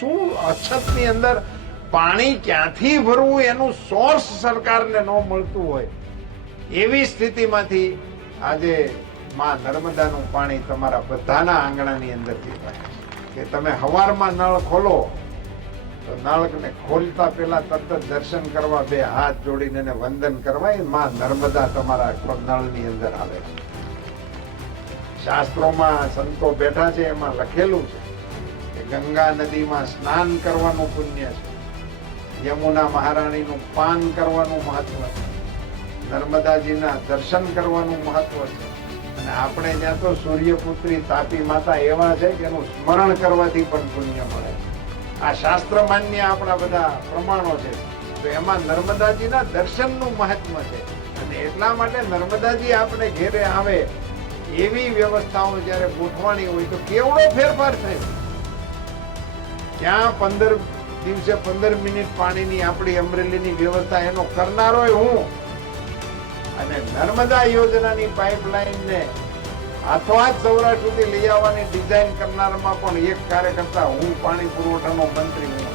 શું અછતની અંદર પાણી ક્યાંથી ભરવું એનું સોર્સ સરકારને ન મળતું હોય એવી સ્થિતિમાંથી આજે માં નર્મદાનું પાણી તમારા બધાના આંગણાની અંદરથી વહે કે તમે હવારમાં નળ ખોલો તો નળને ખોલતા પહેલા તરત જ દર્શન કરવા બે હાથ જોડીને એને વંદન કરવા એ માં નર્મદા તમારા નળની અંદર આવે છે. શાસ્ત્રોમાં સંતો બેઠા છે એમાં લખેલું છે કે ગંગા નદીમાં સ્નાન કરવાનું પુણ્ય છે, યમુના મહારાણીનું પાન કરવાનું મહત્વ છે, નર્મદાજીના દર્શન કરવાનું મહત્વ છે અને આપણે ત્યાં તો સૂર્યપુત્રી તાપી માતા એવા છે કે એનું સ્મરણ કરવાથી પણ પુણ્ય મળે. આ શાસ્ત્ર માન્ય આપણા બધા પ્રમાણો છે તો એમાં નર્મદાજીના દર્શનનું મહત્વ છે અને એટલા માટે નર્મદાજી આપણે ઘેરે આવે એવી વ્યવસ્થાઓ જયારે ગોઠવાણી હોય તો કેવડો ફેરફાર થયો. ક્યાં 15 દિવસે 15 મિનિટ પાણીની આપણી અમરેલીની વ્યવસ્થા એનો કરનારો હું અને નર્મદા યોજનાની પાઇપલાઇનને હાથોહાથ સૌરાષ્ટ્ર સુધી લઈ આવવાની ડિઝાઇન કરનારમાં પણ એક કાર્યકર્તા હું, પાણી પુરવઠાનો મંત્રી હું.